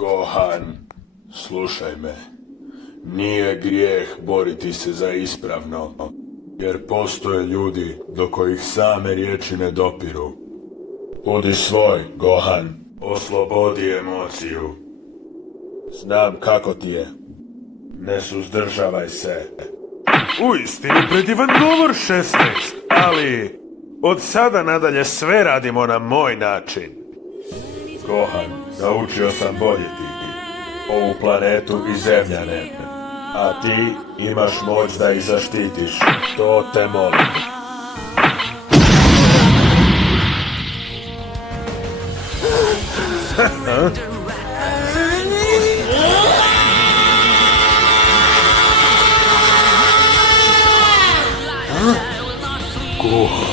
Gohan, slušaj me. Nije grijeh boriti se za ispravno, jer postoje ljudi do kojih same riječi ne dopiru. Budi svoj, Gohan. Oslobodi emociju. Znam kako ti je. Ne suzdržavaj se. Uistinu predivan govor 16, ali od sada nadalje sve radimo na moj način. Gohan, naučio sam voljeti ovu planetu i zemljane, a ti imaš moć da ih zaštitiš. To te molim. Gohan.